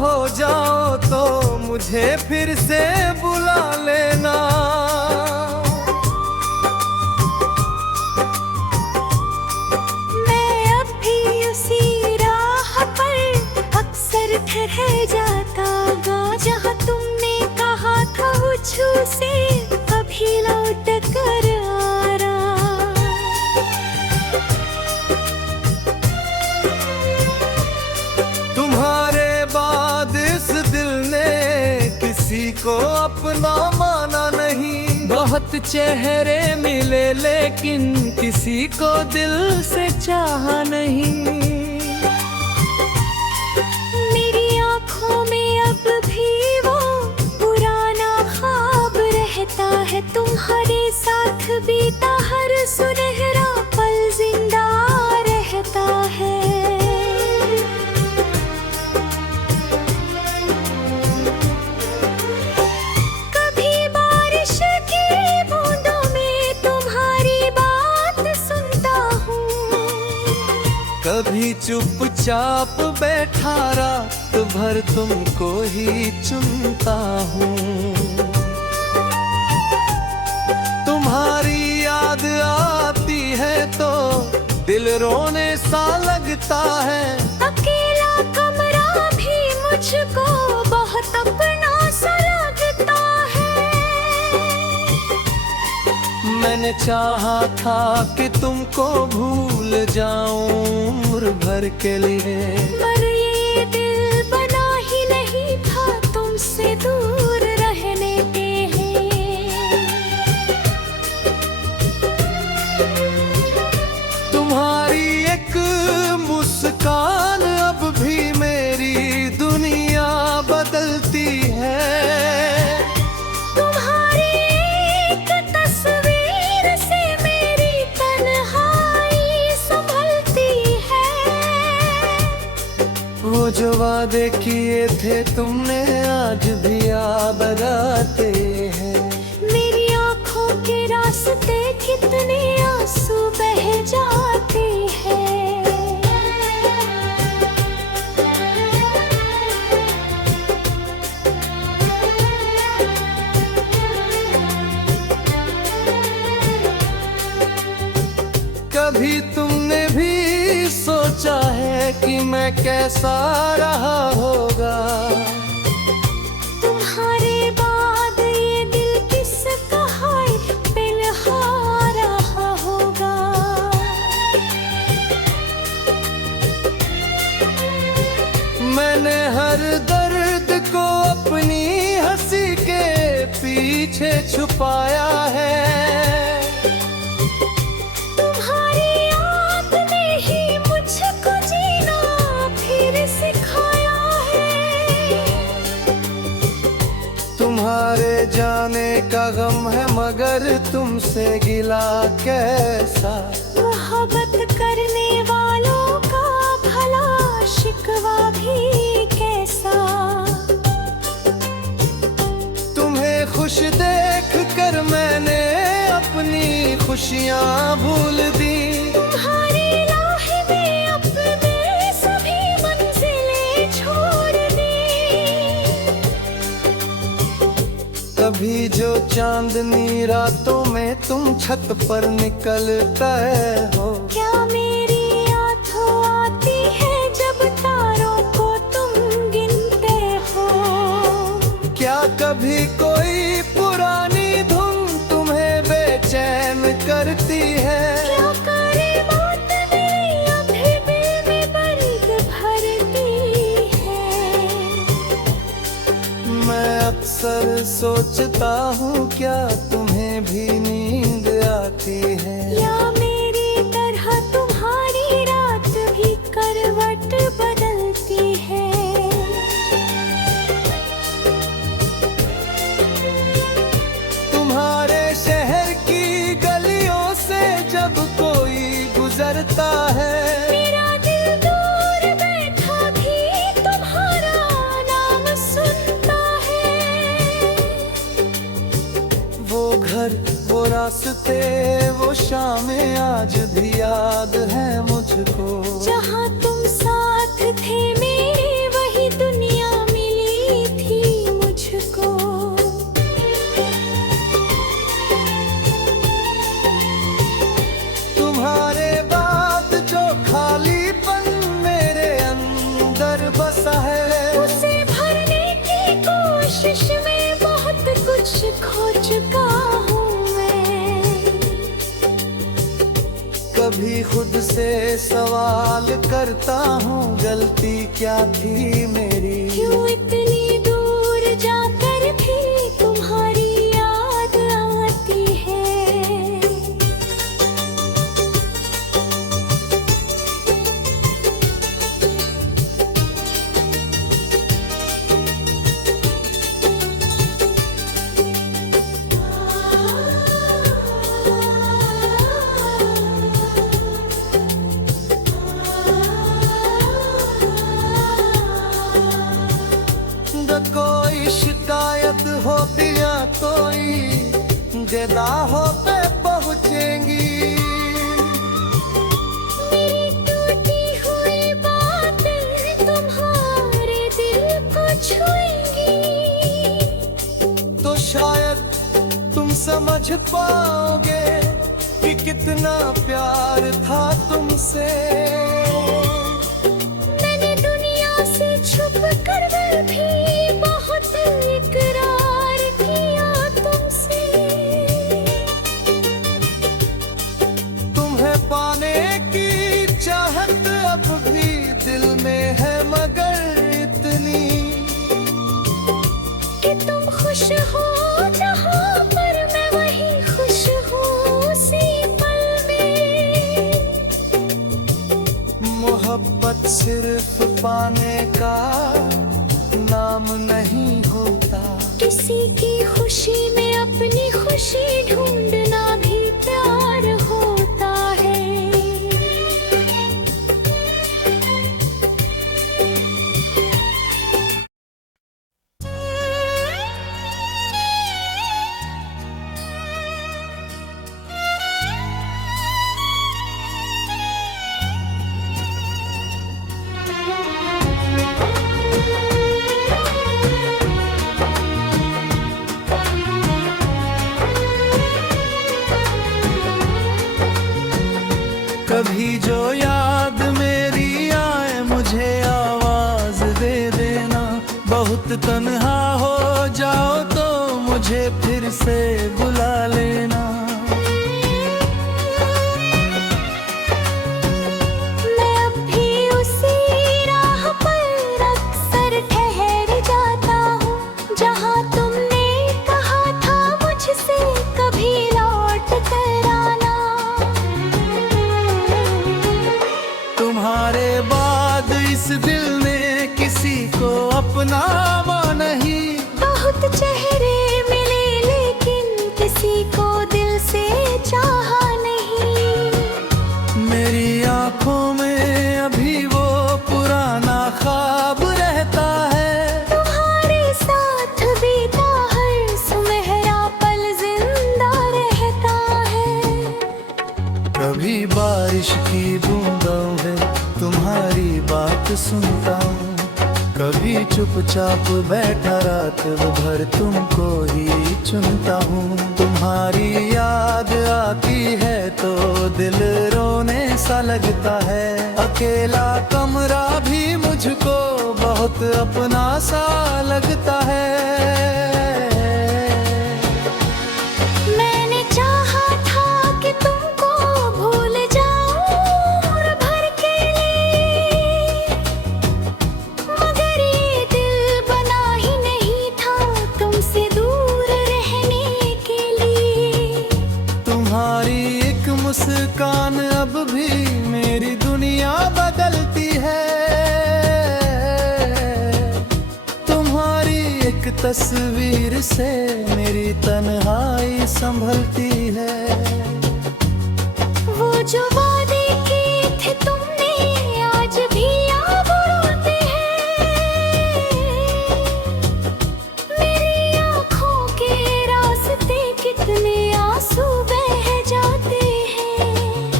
हो जाओ तो मुझे फिर से बुला लेना। मैं अब भी उसी राह पर अक्सर ठहर जाता गा, जहाँ तुमने कहा था मुझू से अभी लौट कर आ रहा। तुम्हारे बाद इस दिल ने किसी को अपना माना नहीं। बहुत चेहरे मिले लेकिन किसी को दिल से चाहा नहीं। मेरी आँखों में अब भी वो पुराना ख्वाब रहता है, तुम्हारे साथ बीता हर सुनहरा पल जिंदा रहता है। कभी बारिश की बूंदों में तुम्हारी बात सुनता हूँ, कभी चुपचाप बैठा रात भर तुमको ही चुनता हूँ। तुम्हारी याद आती है तो दिल रोने सा लगता है। अकेला कमरा भी मुझको बहुत अपना सा लगता है। मैंने चाहा था कि तुमको भूल जाऊं उम्र भर के लिए, पर ये दिल बना ही नहीं था तुमसे दूर रहने के हैं। तुम्हारी एक मुस्कान अब भी मेरी दुनिया बदलती है। तुम्हारी एक तस्वीर से मेरी तन्हाई संभलती है। वो जो वादे किए थे तुमने आज भी याद आते हैं। मेरी आँखों के रास्ते कितने आंसू बह जाते हैं। कभी तुमने भी सोचा है कि मैं कैसा रहा होगा। तुम्हारे बाद ये दिल किसका हाय पिलहा रहा होगा। मैंने हर दर्द को अपनी हंसी के पीछे छुपाया है। तुम्हारी याद ने ही मुझको जीना फिर सिखाया है। तुम्हारे जाने का गम है मगर तुमसे गिला कैसा। मोहब्बत करने वालों का भला शिकवा भी कैसा। तुम्हें खुश देख कर मैंने अपनी खुशियाँ भूल दी। तुम्हारी राह में अपने सभी मंजिलें छोड़ दी। कभी जो चांदनी रातों में तुम छत पर निकलते हो, क्या मेरी आँखों आती है जब तारों को तुम गिनते हो। क्या कभी कोई पुरानी धुन तुम्हें बेचैन करती है। क्या करे मौत मेरी अभी दिल में दर्द भरती है। मैं अक्सर सोचता हूँ क्या तुम्हें भी नींद आती है। या मेरी तरह तुम्हारी रात भी करवट बदलती है। तुम्हारे शहर की गलियों से जब कोई गुजरता है, मेरा दिल दूर बैठा भी तुम्हारा नाम सुनता है। वो घर वो रास्ते वो शामें आज भी याद है मुझको। जहाँ तुम साथ थे मेरे वही दुनिया खो चुका हूँ मैं। कभी खुद से सवाल करता हूँ, गलती क्या थी मेरी। क्यों इतनी दूर जाकर भी तुम्हारी याद आती है। कोई शिकायत हो या कोई गदाहों पे पहुँचेंगी। मेरी टूटी हुई बातें तुम्हारे दिल को छुएंगी। तो शायद तुम समझ पाओगे कि कितना प्यार था तुमसे। मैंने दुनिया से छुप कर भी बहुत इकरार किया तुमसे। तुम्हें पाने की चाहत अब भी दिल में है, मगर इतनी कि तुम खुश हो जहाँ पर मैं वहीं खुश हूँ उसी पल में। मोहब्बत सिर्फ पाने का नाम नहीं होता। किसी की खुशी में अपनी खुशी ढूंढना भी प्यार होता है। कभी जो याद मेरी आए मुझे आवाज दे देना। बहुत तन्हा हो जाओ तो मुझे फिर से बुला लेना। मैं अब भी उसी राह पर अक्सर ठहर जाता हूँ, जहाँ तुमने कहा था मुझसे कभी लौट कर आना। तुम्हारे बाद इस दिल ने किसी को अपना नहीं। बहुत चेहरे मिले लेकिन किसी को दिल से चाहा नहीं। मेरी आंखों में अभी वो पुराना ख्वाब रहता है। तुम्हारे साथ बीता हर सुनहरा पल जिंदा रहता है। कभी बारिश की बूंदों में तुम्हारी बात सुनता हूँ। कभी चुपचाप बैठा रात भर तुमको ही चुनता हूँ। तुम्हारी याद आती है तो दिल रोने सा लगता है। अकेला कमरा भी मुझको बहुत अपना सा लगता है। मैंने चाहा था कि तुमको भूल जाऊं उम्र भर के लिए, मगर ये दिल बना ही नहीं था तुमसे दूर रहने के लिए। तुम्हारी एक मुस्कान अब भी मेरी दुनिया बदलती है। तुम्हारी एक तस्वीर से मेरी तन्हाई संभलती है। वो जो वादे किए थे तुमने आज भी याद आते हैं। मेरी आँखों के रास्ते कितने आंसू बह जाते हैं।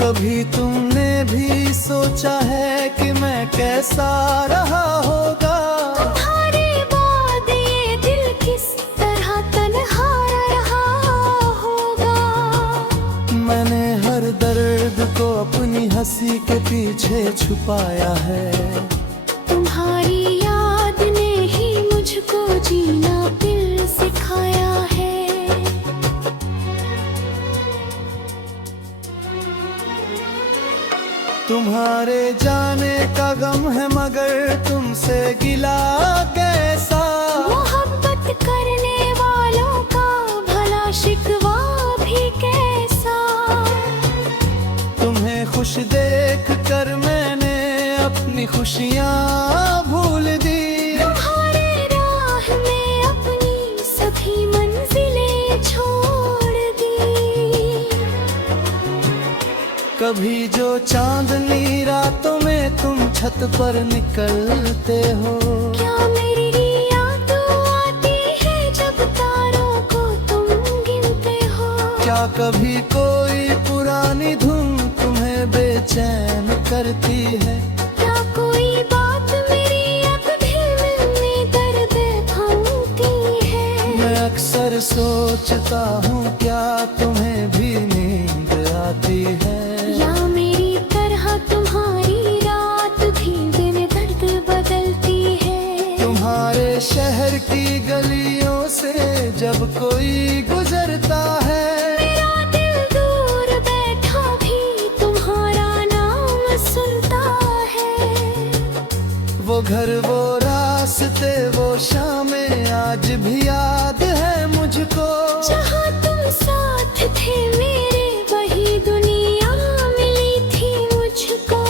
कभी तुमने भी सोचा है कि मैं कैसा रहा होगा। तुम्हारे बाद ये दिल किस तरह तन्हा रहा होगा। मैंने हर दर्द को अपनी हंसी के पीछे छुपाया है। तुम्हारी याद ने ही मुझको जीना फिर सिखाया तुम्हारे जाने का गम है मगर तुमसे गिला कैसा। मोहब्बत करने वालों का भला शिकवा भी कैसा। तुम्हें खुश देख कर मैंने अपनी खुशियाँ भूल दी। तुम्हारे राह में अपनी सभी मंजिलें छोड़ दी। कभी जो चांदनी रातों में तुम छत पर निकलते हो। क्या मेरी याद आती है जब तारों को तुम गिनते हो। क्या कभी कोई पुरानी धुन तुम्हें बेचैन करती है। क्या कोई बात मेरी अब दिल में दर्द भांती है। मैं अक्सर सोचता हूँ क्या तुम्हें भी नींद आती है। या मेरी तरह तुम्हारी रात भी दिन दर्द बदलती है। तुम्हारे शहर की गलियों से जब कोई गुजरता है। मेरा दिल दूर बैठा भी तुम्हारा नाम सुनता है। वो घर वो रास्ते वो शामें आज भी याद है मुझको। जहाँ तुम साथ थे मेरे वही दुनिया मिली थी मुझको।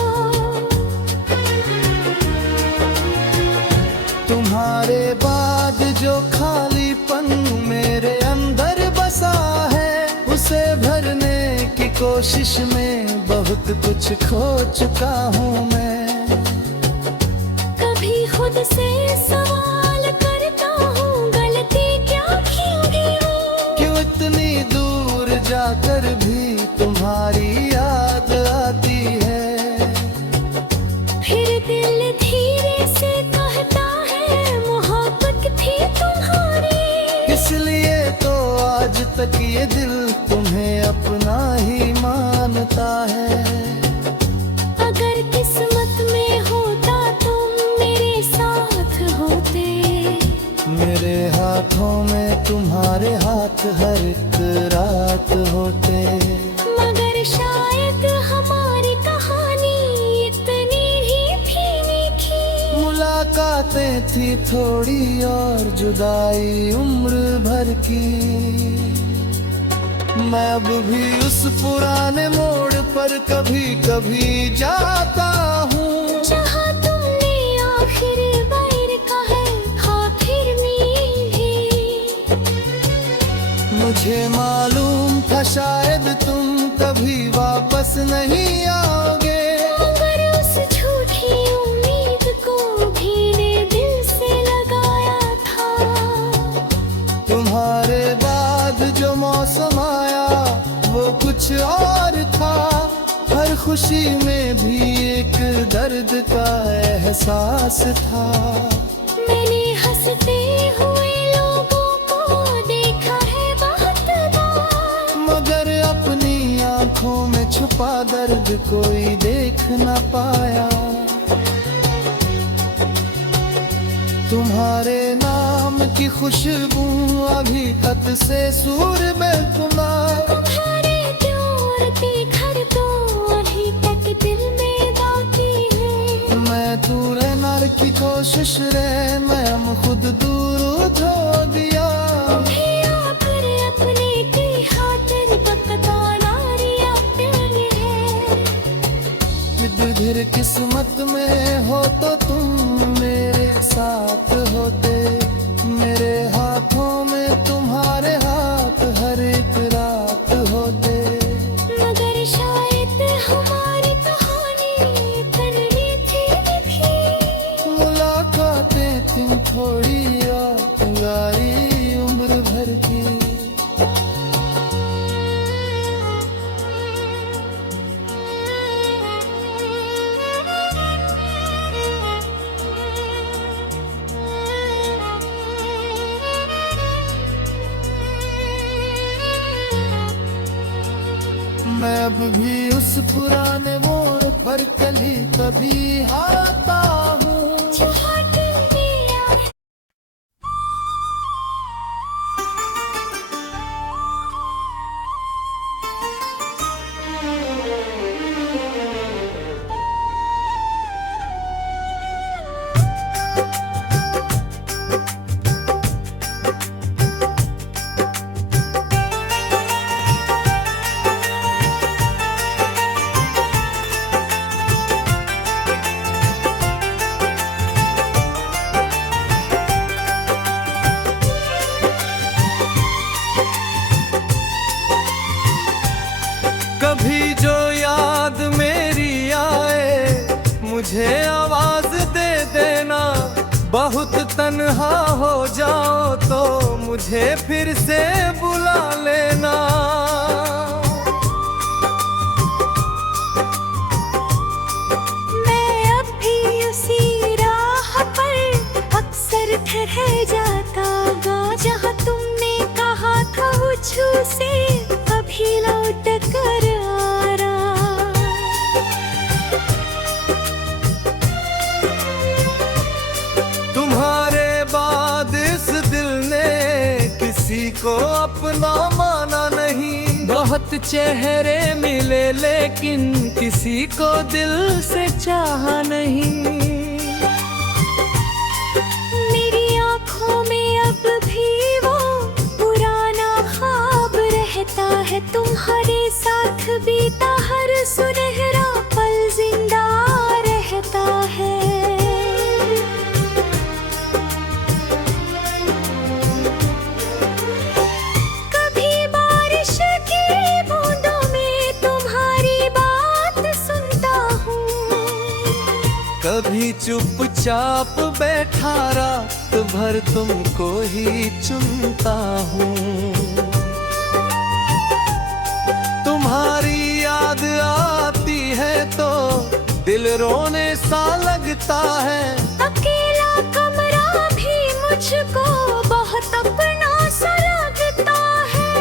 तुम्हारे बाद जो खालीपन मेरे अंदर बसा है उसे भरने की कोशिश में बहुत कुछ खो चुका हूँ मैं। कभी खुद से सवाल करता हूँ गलती क्या की होगी वो। क्यों इतनी दूर जाकर भी तुम्हारी याद आती है। फिर दिल धीरे से कहता है मोहब्बत थी तुम्हारी। इसलिए तो आज तक ये दिल तुम्हें अपना ही मानता है। अगर किस्मत में होता तुम मेरे साथ होते। मेरे हाथों में तुम्हारे हाथ हर एक रात होते। मगर शायद हमारी कहानी इतनी ही थी मीठी। मुलाकातें थी थोड़ी और जुदाई उम्र भर की। मैं अब भी उस पुराने मोड़ पर कभी कभी जाता हूँ। जहाँ तुमने आखिर बैर का है खातिर भी। मुझे मालूम था शायद तुम कभी वापस नहीं आओगे। मगर उस झूठी उम्मीद को भी ने दिल से लगाया था। तुम्हारे बाद जो मौसम आया वो कुछ और था। हर खुशी में भी एक दर्द का एहसास था। मैंने हंसते हुए लोगों को देखा है बहुत बार। मगर अपनी आंखों में छुपा दर्द कोई देख न पाया। तुम्हारे नाम की खुशबू अभी तक से सूर में तुम्हारा। तुम्हारे प्यार के घर तो अभी तक दिल में बाकी है। मैं दूर नर की कोशिश रे मैं हम खुद दूर हो गया। तुम्हें पर अपने की खातिर बकता नारिया प्यार है। फिर किस्मत में हो तो तुम मेरे साथ होते। मेरे हाथों में तुम्हारे हाथ हर एक रात होते। मगर शायद हमारी कहानी इतनी थी मीठी। मुलाकातें थी थोड़ी और तुम्हारी उम्र भर की। मैं अब भी उस पुराने मोड़ पर कभी कभी आता हूँ। जहाँ तुमने आखिर बहुत तन्हा हो जाओ तो मुझे फिर से बुला लेना। मैं अब भी उसी राह पर अक्सर ठहर जाता गा, जहाँ तुमने कहा था मुझसे से अभी लौट कर आ रहा। तुम्हारे बाद इस दिल ने किसी को अपना माना नहीं। बहुत चेहरे मिले लेकिन किसी को दिल से चाहा नहीं। मेरी आँखों में अब भी वो पुराना ख्वाब रहता है, तुम्हारे साथ बीता हर सुनहरा पल जिंदा रहता है। कभी बारिश की बूंदों में तुम्हारी बात सुनता हूँ, कभी चुपचाप बैठा रात भर तुमको ही चुनता हूँ। तुम्हारी याद आती है तो दिल रोने सा लगता है। अकेला कमरा भी मुझको बहुत अपना सा लगता है।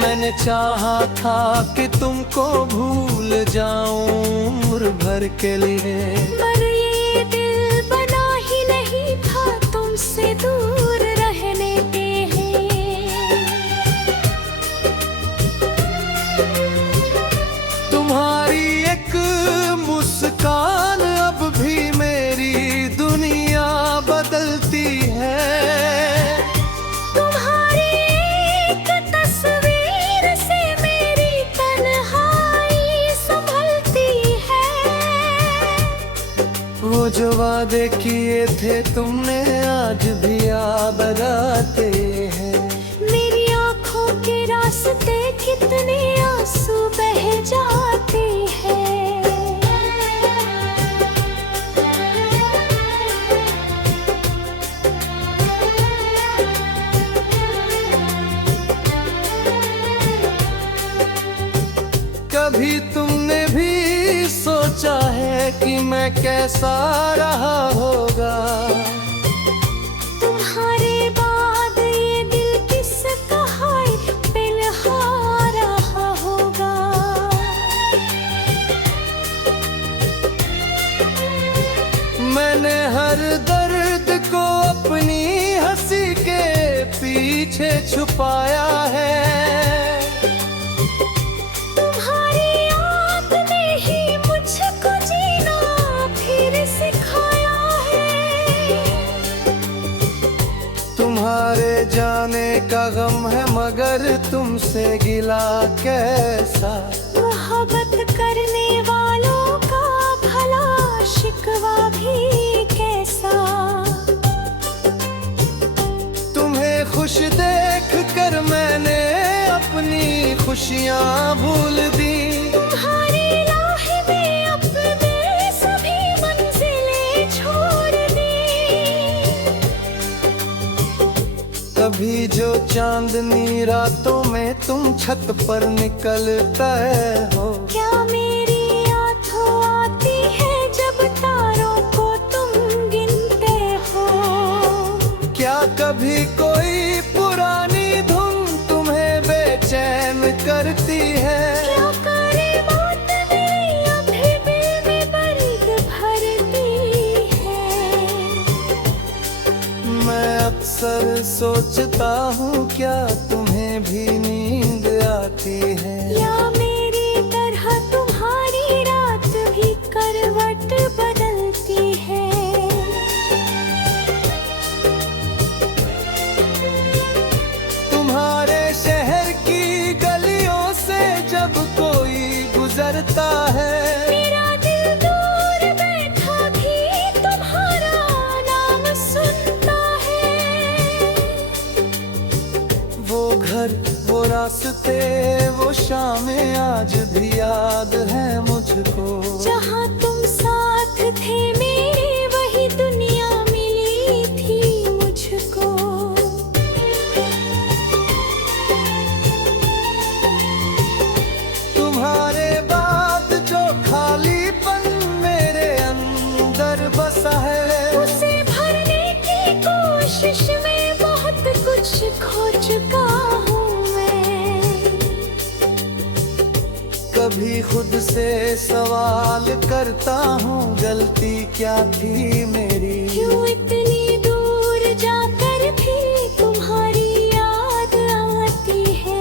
मैंने चाहा था कि तुमको भूल जाऊं उम्र भर के लिए, पर ये दिल बना ही नहीं था तुमसे दूर रहने के हैं। तुम्हारी एक मुस्कान अब भी मेरी दुनिया बदलती है। तुम्हारी एक तस्वीर से मेरी तन्हाई संभलती है। वो जो वादे किए थे तुमने आज भी याद आते हैं। मेरी आँखों के रास्ते कितने आंसू बह जाते हैं। कभी तुमने भी सोचा है कि मैं कैसा रहा होगा। तुम्हारे बाद ये दिल किसका हाय बेलहा रहा होगा। मैंने हर दर्द को अपनी हंसी के पीछे छुपाया है। तुम्हारी याद ने ही मुझको जीना फिर सिखाया है। तुम्हारे जाने का गम है मगर तुमसे गिला कैसा। मोहब्बत करने वालों का भला शिकवा भी कैसा। तुम्हें खुश देख कर मैंने अपनी खुशियाँ भूल दी। तुम्हारी राह में अपने सभी मंजिलें छोड़ दी। कभी जो चांदनी रातों में तुम छत पर निकलते हो, क्या मेरी आंखों आती है जब तारों को तुम गिनते हो। क्या कभी कोई पुरानी धुन तुम्हें बेचैन करती है। क्या करे मौत मेरी अभी दिल में दर्द भरती है। मैं अक्सर सोचता हूँ क्या तुम्हें भी नींद आती है। या मेरी तरह तुम्हारी रात भी करवट बदलती है। तुम्हारे शहर की गलियों से जब कोई गुजरता है, मेरा दिल दूर बैठा भी तुम्हारा नाम सुनता है। वो घर वो रास्ते वो शामें आज भी याद है मुझको। जहाँ तुम साथ थे मेरे खुद से सवाल करता हूँ, गलती क्या थी मेरी। क्यों इतनी दूर जाकर भी तुम्हारी याद आती है।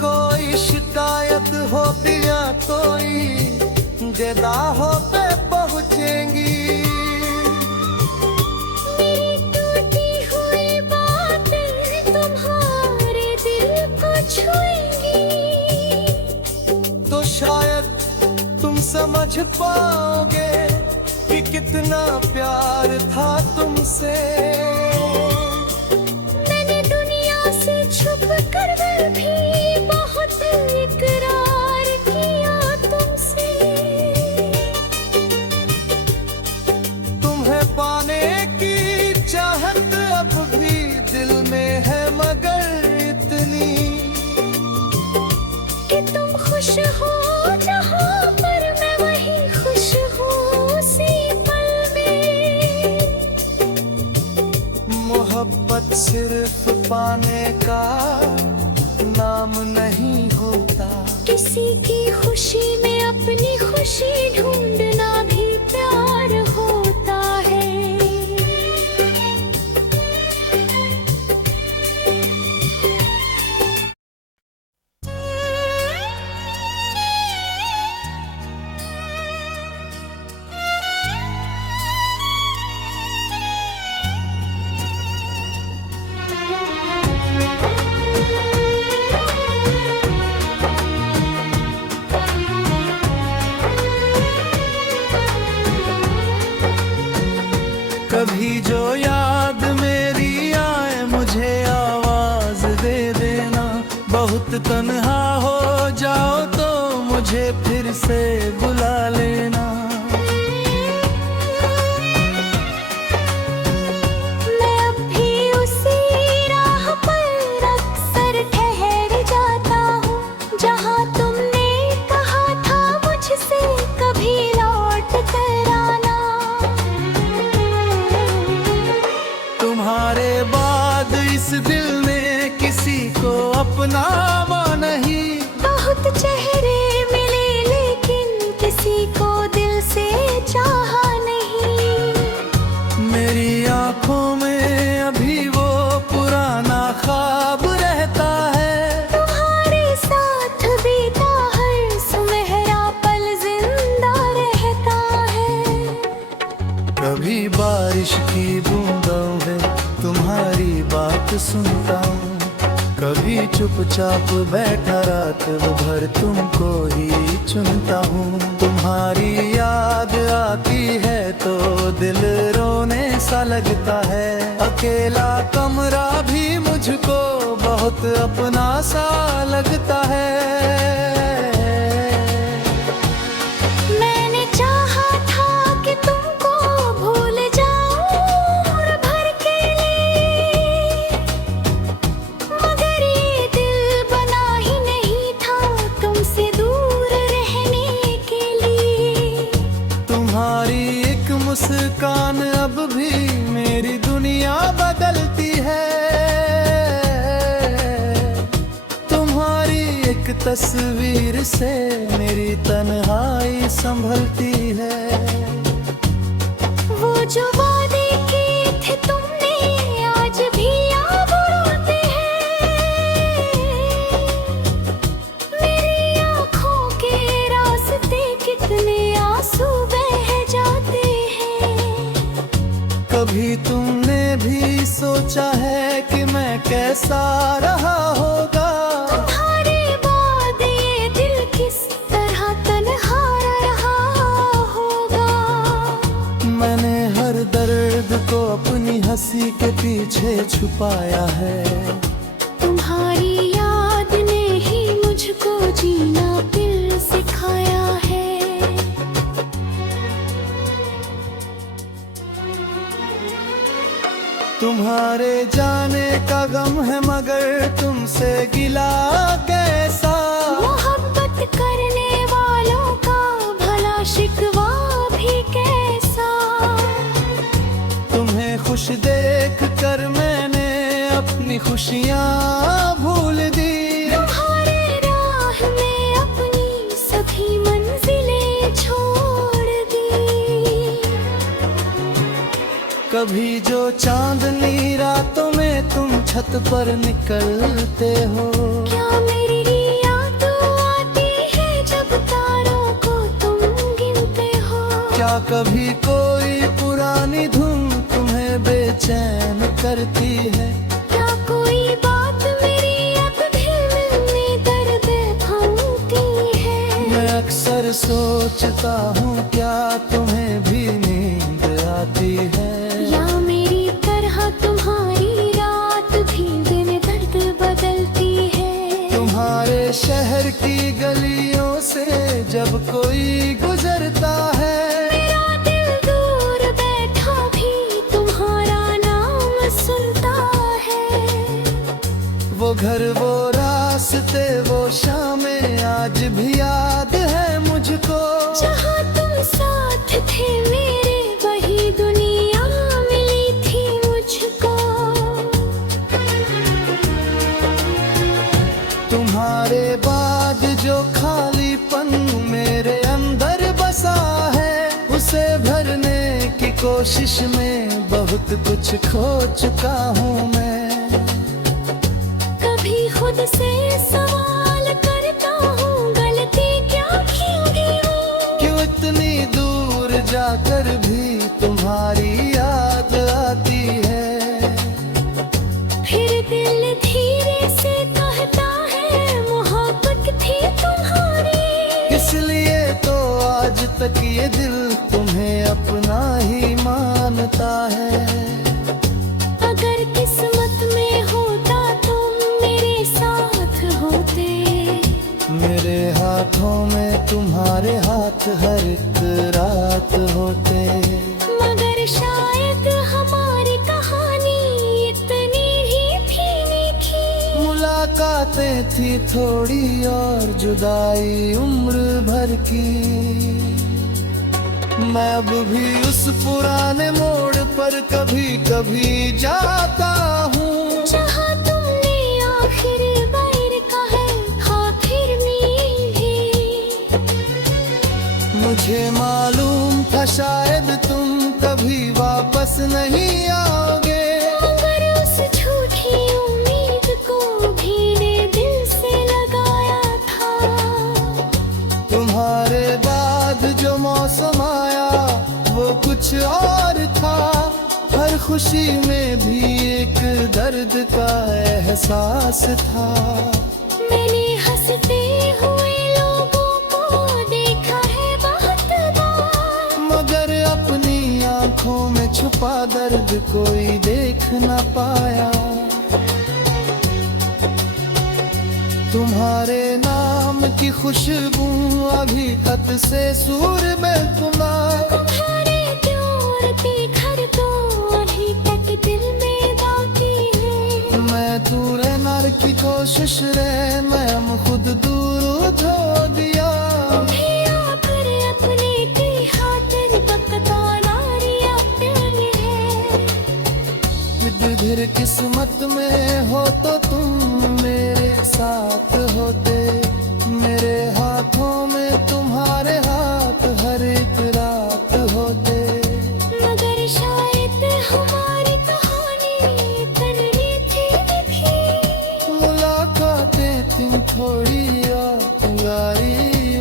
कोई शिकायत हो या कोई जदा पे पहुँचेंगी। मेरी टूटी हुई बातें तुम्हारे दिल को छुएंगी। तो शायद तुम समझ पाओगे कि कितना प्यार था तुमसे। मैंने दुनिया से छुप कर भी बहुत इकरार किया तुमसे। तुम्हें पाने की चाहत अब भी दिल में है, मगर इतनी कि तुम खुश हो जहाँ पर मैं वहीं खुश हूँ उसी पल में। मोहब्बत सिर्फ पाने का नाम नहीं होता। किसी की खुशी में अपनी खुशी ढूंढना भी प्यार होता है। कभी जो याद मेरी आए मुझे आवाज दे देना। बहुत तन्हा हो जाओ तो मुझे फिर से बुला लेना। मैं अब भी उसी राह पर अक्सर ठहर जाता हूँ, जहाँ तुमने कहा था मुझसे कभी लौट कर आना। तुम्हारे बाद इस दिल ने किसी को अपना नहीं। बहुत चेहरे मिले लेकिन किसी को दिल से चाहा नहीं। मेरी आंखों में अभी वो पुराना ख्वाब रहता है। तुम्हारे साथ बीता हर सुनहरा पल जिंदा रहता है। कभी बारिश की बूंदों में तुम्हारी बात सुनता हूँ। कभी चुपचाप बैठा रात भर तुमको ही चुनता हूँ। तुम्हारी याद आती है तो दिल रोने सा लगता है। अकेला कमरा भी मुझको बहुत अपना सा लगता है। मैंने चाहा था कि तुमको भूल जाऊं उम्र भर के लिए, मगर ये दिल बना ही नहीं था तुमसे दूर रहने के लिए। तुम्हारी एक मुस्कान अब भी मेरी दुनिया बदलती है। तुम्हारी एक तस्वीर से मेरी तन्हाई संभलती है। वो जो वादे किए थे तुमने आज भी याद रोते हैं। मेरी आँखों के रास्ते कितने आंसू बह जाते हैं। कभी तुमने भी सोचा है कि मैं कैसा रहा होगा। तुम्हारे बाद ये दिल किस तरह तन्हा रहा होगा। मैंने हर दर्द को अपनी हंसी के पीछे छुपाया है। तुम्हारी याद ने ही मुझको जीना फिर सिखाया है। तुम्हारे जाने का गम है मगर तुमसे गिला कैसा। मोहब्बत करने वालों का भला शिकवा भी कैसा। तुम्हें खुश देख कर मैंने अपनी खुशियाँ भूल दी। तुम्हारे राह में अपनी सभी मंजिलें छोड़ दी। कभी जो चांदनी रातों में तुम छत पर निकलते हो। क्या मेरी याद आती है जब तारों को तुम गिनते हो। क्या कभी कोई पुरानी धुन तुम्हें बेचैन करती है। क्या कोई बात मेरी अब दिल में दर्द भांती है। मैं अक्सर सोचता हूँ क्या तुम्हें भी नींद आती है। या मेरी तरह तुम्हारी रात भी दिन दर्द बदलती है। तुम्हारे शहर की गलियों से जब कोई गुजरता है। मेरा दिल दूर बैठा भी तुम्हारा नाम सुनता है। वो घर वो रास्ते वो शामें आज भी याद है मुझको। जहाँ तुम साथ थे मेरे वही दुनिया मिली थी मुझको। तुम्हारे बाद जो खालीपन मेरे अंदर बसा है। उसे भरने की कोशिश में बहुत कुछ खो चुका हूँ मैं। कभी खुद से सवाल करता हूँ गलती क्या की होगी वो। क्यों इतनी दूर जाकर भी तुम्हारी याद आती है। फिर दिल धीरे से कहता है मोहब्बत थी तुम्हारी। इसलिए तो आज तक ये दिल तुम्हें अपना ही मानता है। अगर किस्मत में होता तुम मेरे साथ होते। मेरे हाथों में तुम्हारे हाथ हर एक रात होते। मगर शायद हमारी कहानी इतनी ही थी मीठी। मुलाकातें थी थोड़ी और जुदाई उम्र भर की। मैं अब भी उस पुराने मोड़ पर कभी कभी जाता हूँ। जहाँ तुमने आखिर बैर का है खातिर मीठी। मुझे मालूम था शायद तुम कभी वापस नहीं आओगे। मगर उस झूठी उम्मीद को भी ने दिल से लगाया था। तुम्हारे बाद जो मौसम आया वो कुछ और था। हर खुशी में भी एक दर्द का एहसास था। मैंने हंसते हुए लोगों को देखा है बहुत बार। मगर अपनी आंखों में छुपा दर्द कोई देख न पाया। तुम्हारे नाम की खुशबू अभी तक से सूर में तुम्हारा। तुम्हारे प्यार के घर तो अभी तक दिल में बाकी है। मैं दूर नर की कोशिश रे मैं खुद दूर धो दिया। धिया पर अपने की खातिर बकता नारिया प्यारी है। धीर किस्मत में हो तो तुम मेरे साथ होते। मेरे हाथों में तुम्हारे हाथ हर एक रात होते। मगर शायद हमारी कहानी इतनी थी मीठी। मुलाकातें थी थोड़ी और यारी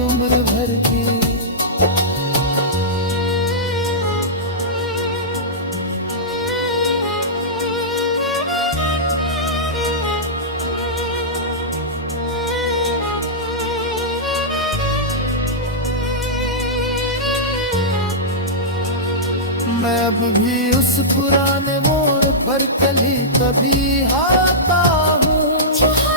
उम्र भर की। मैं अब भी उस पुराने मोड़ पर कली कभी आता हूँ। जहाँ